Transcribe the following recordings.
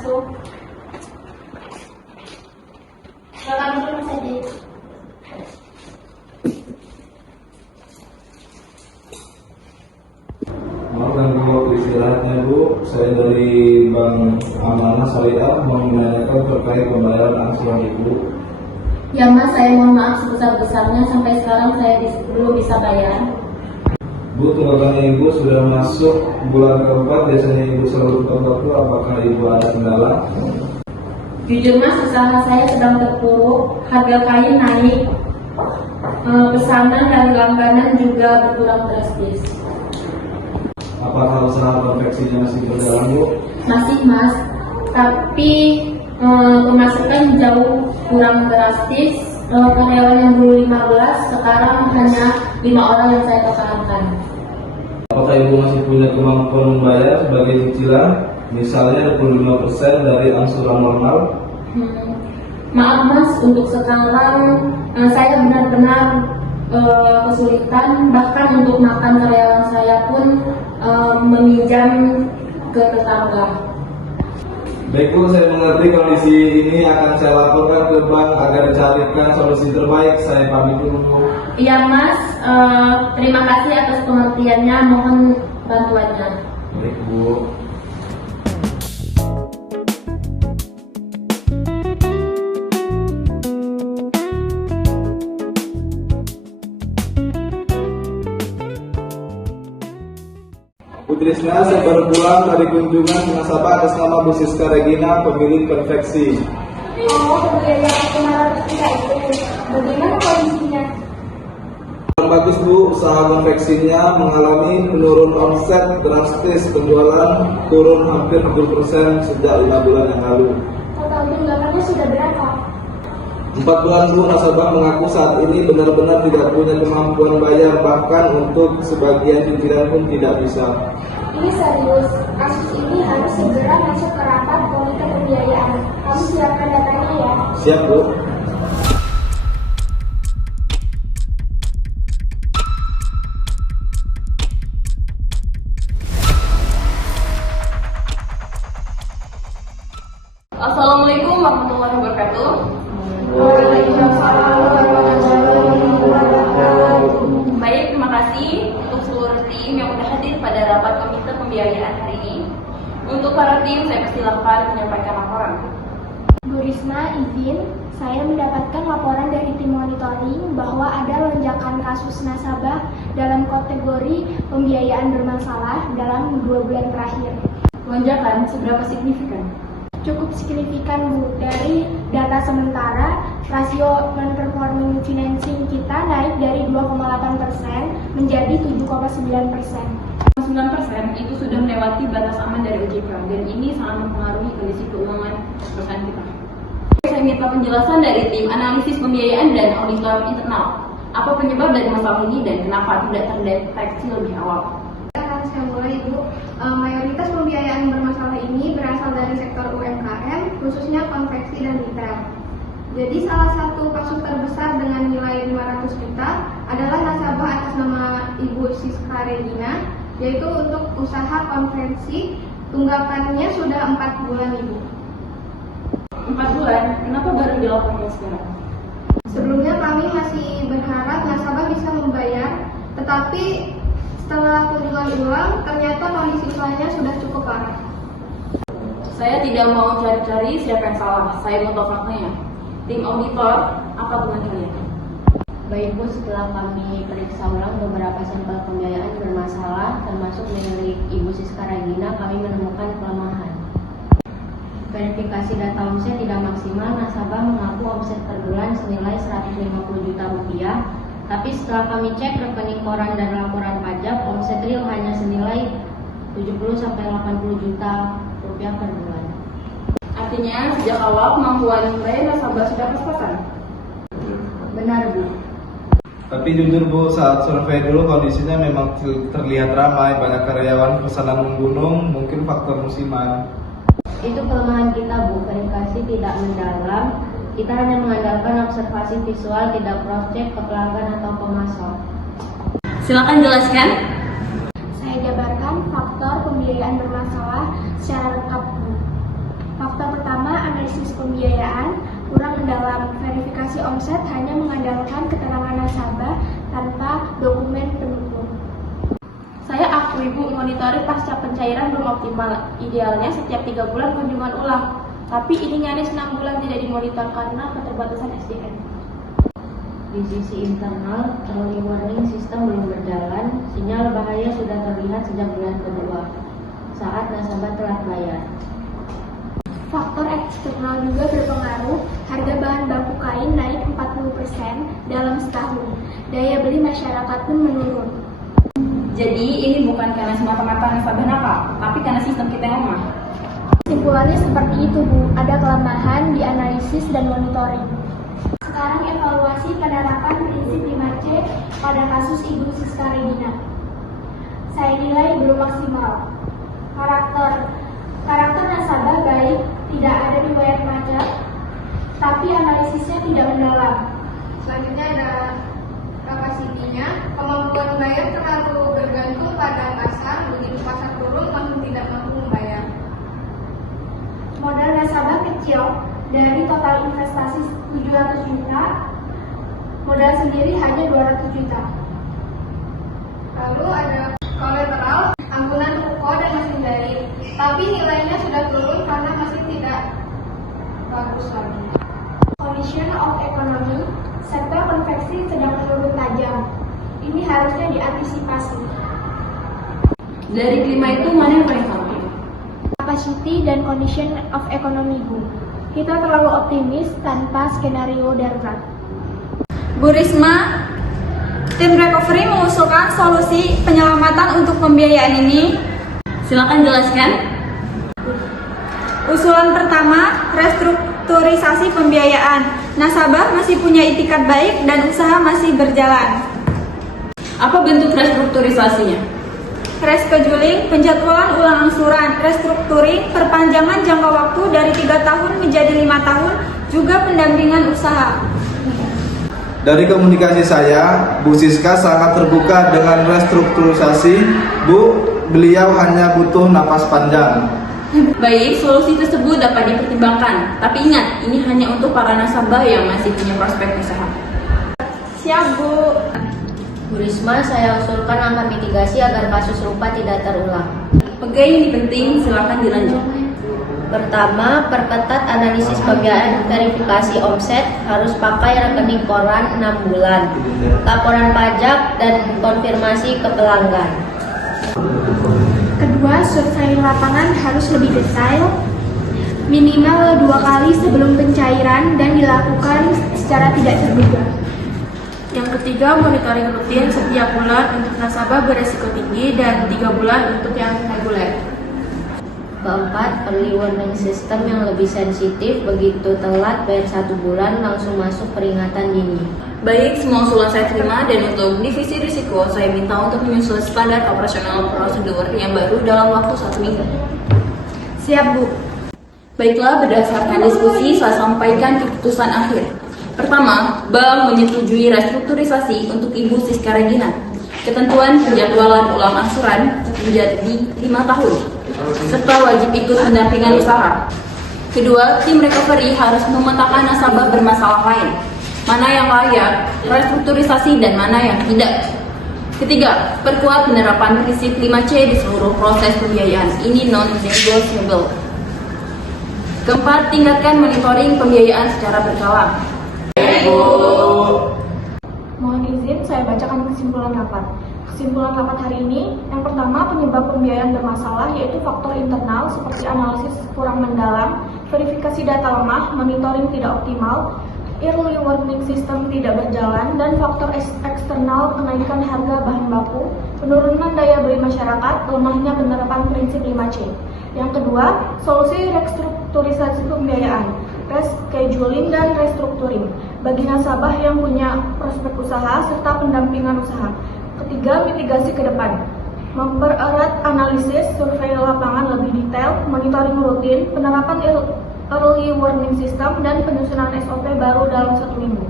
masuk. Silakan masuk Mas Edi. Maaf ganggu waktu istirahatnya Bu, saya dari Bank Amanah Syariah mau menanyakan terkait pembayaran angsuran Ibu. Ya Mas, saya mohon maaf sebesar-besarnya sampai sekarang saya belum bisa bayar. Bu, tunggakannya Ibu sudah masuk bulan keempat, biasanya Ibu selalu tepat waktu, apakah Ibu ada kendala? Jujur Mas, usaha saya sedang terpuruk, harga kain naik, pesanan dan langganan juga berkurang drastis. Apakah usaha konveksinya masih berjalan Bu? Masih Mas, tapi pemasukan jauh kurang drastis. Karyawan yang dulu 15, sekarang hanya 5 orang yang saya pertahankan. Apakah Ibu masih punya kemampuan membayar sebagai cicilan, misalnya 25% dari angsuran normal? Maaf Mas, untuk sekarang saya benar-benar kesulitan, bahkan untuk makan karyawan saya pun meminjam ke tetangga. Baik Bu, saya mengerti kondisi ini akan saya laporkan ke bank agar dicarikan solusi terbaik. Saya pamit dulu Bu. Iya Mas, terima kasih atas pengertiannya, mohon bantuannya. Baik Bu. Bu Trisna, saya baru pulang dari kunjungan nasabah atas nama Bu Siska Regina, pemilik konveksi. Oh, pembiayaan kemarin kita itu, bagaimana kondisinya? Kurang bagus Bu, usaha konveksinya mengalami penurunan omset drastis, penjualan turun hampir 70% sejak 5 bulan yang lalu. Total tunggakannya sudah berapa? 4 bulan Bu, nasabah mengaku saat ini benar-benar tidak punya kemampuan bayar, bahkan untuk sebagian cicilan pun tidak bisa. Ini serius, kasus ini harus segera masuk ke rapat komite pembiayaan. Kamu siapkan datanya ya. Siap Bu. Assalamualaikum warahmatullahi wabarakatuh. Baik, terima kasih untuk seluruh tim yang sudah hadir pada rapat komite pembiayaan hari ini. Untuk para tim, saya persilahkan menyampaikan laporan. Bu Risma, izin, saya mendapatkan laporan dari tim monitoring bahwa ada lonjakan kasus nasabah dalam kategori pembiayaan bermasalah dalam 2 bulan terakhir. Lonjakan seberapa signifikan? Cukup signifikan Bu, dari data sementara rasio non-performing financing kita naik dari 2,8% menjadi 7,9%. 9% itu sudah melewati batas aman dari OJK dan ini sangat mempengaruhi kondisi keuangan perusahaan kita. Saya minta penjelasan dari tim analisis pembiayaan dan auditor internal. Apa penyebab dari masalah ini dan kenapa tidak terdeteksi lebih awal? Akan saya mulai Ibu. Mayoritas pembiayaan bermasalah ini berasal dari sektor UMKM, khususnya konveksi dan retail. Jadi salah satu kasus terbesar dengan nilai 500 juta adalah nasabah atas nama Ibu Siska Regina, yaitu untuk usaha konveksi. Tunggakannya sudah 4 bulan Ibu. 4 bulan? Kenapa baru dilaporkan sekarang? Sebelumnya kami masih berharap nasabah bisa membayar, tetapi setelah kunjungan ulang, ternyata kondisi usahanya sudah cukup parah. Saya tidak mau cari-cari siapa yang salah, saya mau tahu faktanya. Tim auditor, apa tugas kalian? Baik Bu, setelah kami periksa ulang beberapa sampel pembiayaan bermasalah, termasuk milik Ibu Siska Regina, kami menemukan kelemahan. Verifikasi data omset tidak maksimal, nasabah mengaku omset per bulan senilai 150 juta rupiah, tapi setelah kami cek rekening koran dan laporan pajak, omset real hanya senilai 70-80 juta rupiah per bulan. Artinya, sejak awal kemampuan membayar nasabah sudah pas-pasan? Benar Bu. Tapi jujur Bu, saat survei dulu kondisinya memang terlihat ramai, banyak karyawan pesanan menggunung, mungkin faktor musiman. Itu kelemahan kita Bu, verifikasi tidak mendalam. Kita hanya mengandalkan observasi visual, tidak cross-check ke pelanggan atau pemasok. Silakan jelaskan. Saya jabarkan faktor pembiayaan bermasalah secara lengkap Bu. Faktor pembiayaan kurang dalam. Verifikasi omset hanya mengandalkan keterangan nasabah tanpa dokumen pendukung. Saya akui Bu, monitoring pasca pencairan belum optimal. Idealnya setiap 3 bulan kunjungan ulang. Tapi ini nyaris 6 bulan tidak dimonitor karena keterbatasan SDM. Di sisi internal, early warning system belum berjalan, sinyal bahaya sudah terlihat sejak bulan kedua, saat nasabah telat bayar. Faktor eksternal juga berpengaruh. Harga bahan baku kain naik 40% dalam setahun. Daya beli masyarakat pun menurun. Jadi ini bukan karena semata-mata nasabah nakal, tapi karena sistem kita yang lemah. Kesimpulannya seperti itu, Bu. Ada kelemahan di analisis dan monitoring. Sekarang evaluasi penerapan prinsip 5C pada kasus Ibu Siska Regina. Saya nilai belum maksimal. Karakter nasabah baik, tidak ada riwayat pajak, tapi analisisnya tidak mendalam. Selanjutnya ada kapasitinya. Kemampuan bayar terlalu bergantung pada pasar, begitu pasar turun langsung tidak mampu membayar. Modal nasabah kecil, dari total investasi 700 juta, modal sendiri hanya 200 juta. Lalu ada kolateral, ampunan ruko dan mesin jahit, tapi nilainya sudah turun karena masih tidak bagus lagi. Condition of economy, sektor konveksi sedang menurun tajam. Ini harusnya diantisipasi. Dari kelima itu mana yang paling penting? Capacity dan condition of economy, Bu. Kita terlalu optimis tanpa skenario darurat. Bu Risma, tim recovery mengusulkan solusi penyelamatan untuk pembiayaan ini. Silakan jelaskan. Usulan pertama, restrukturisasi pembiayaan. Nasabah masih punya itikat baik dan usaha masih berjalan. Apa bentuk restrukturisasinya? Rescheduling, penjadwalan ulang angsuran, restrukturing, perpanjangan jangka waktu dari 3 tahun menjadi 5 tahun, juga pendampingan usaha. Dari komunikasi saya, Bu Siska sangat terbuka dengan restrukturisasi. Bu, beliau hanya butuh napas panjang. Baik, solusi tersebut dapat dipertimbangkan. Tapi ingat, ini hanya untuk para nasabah yang masih punya prospek usaha. Siap, Bu. Bu Risma, saya usulkan langkah mitigasi agar kasus serupa tidak terulang. Oke, ini penting, silakan dilanjut. Pertama, perketat analisis pembiayaan. Verifikasi omset harus pakai rekening koran 6 bulan, laporan pajak, dan konfirmasi ke pelanggan. Kedua, survei lapangan harus lebih detail, minimal 2 kali sebelum pencairan dan dilakukan secara tidak terduga. Yang ketiga, monitoring rutin setiap bulan untuk nasabah beresiko tinggi dan 3 bulan untuk yang reguler. Keempat, early warning system yang lebih sensitif, begitu telat bayar 1 bulan langsung masuk peringatan dini. Baik, semua usulan saya terima dan untuk divisi risiko saya minta untuk menyusun standar operasional prosedur yang baru dalam waktu 1 minggu. Siap, Bu. Baiklah, berdasarkan diskusi saya sampaikan keputusan akhir. Pertama, bank menyetujui restrukturisasi untuk Ibu Siska Regina. Ketentuan penjadwalan ulang angsuran menjadi 5 tahun, serta wajib ikut pendampingan usaha. Kedua, tim recovery harus memetakan nasabah bermasalah lain. Mana yang layak restrukturisasi dan mana yang tidak. Ketiga, perkuat penerapan prinsip 5C di seluruh proses pembiayaan. Ini non-negotiable. Keempat, tingkatkan monitoring pembiayaan secara berkala. Mohon izin saya bacakan kesimpulan rapat. Kesimpulan rapat hari ini, yang pertama, penyebab pembiayaan bermasalah yaitu faktor internal seperti analisis kurang mendalam, verifikasi data lemah, monitoring tidak optimal, early warning system tidak berjalan, dan faktor eksternal kenaikan harga bahan baku, penurunan daya beli masyarakat, lemahnya penerapan prinsip 5C. Yang kedua, solusi restrukturisasi pembiayaan, rescheduling dan restructuring bagi nasabah yang punya prospek usaha serta pendampingan usaha. Ketiga, mitigasi ke depan, mempererat analisis, survei lapangan lebih detail, monitoring rutin, penerapan early warning system, dan penyusunan SOP baru dalam 1 minggu.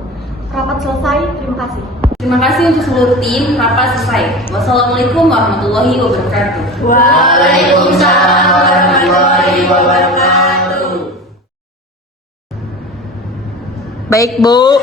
Rapat selesai, terima kasih. Terima kasih untuk seluruh tim, rapat selesai. Wassalamualaikum warahmatullahi wabarakatuh. Waalaikumsalam warahmatullahi wabarakatuh. Baik, Bu.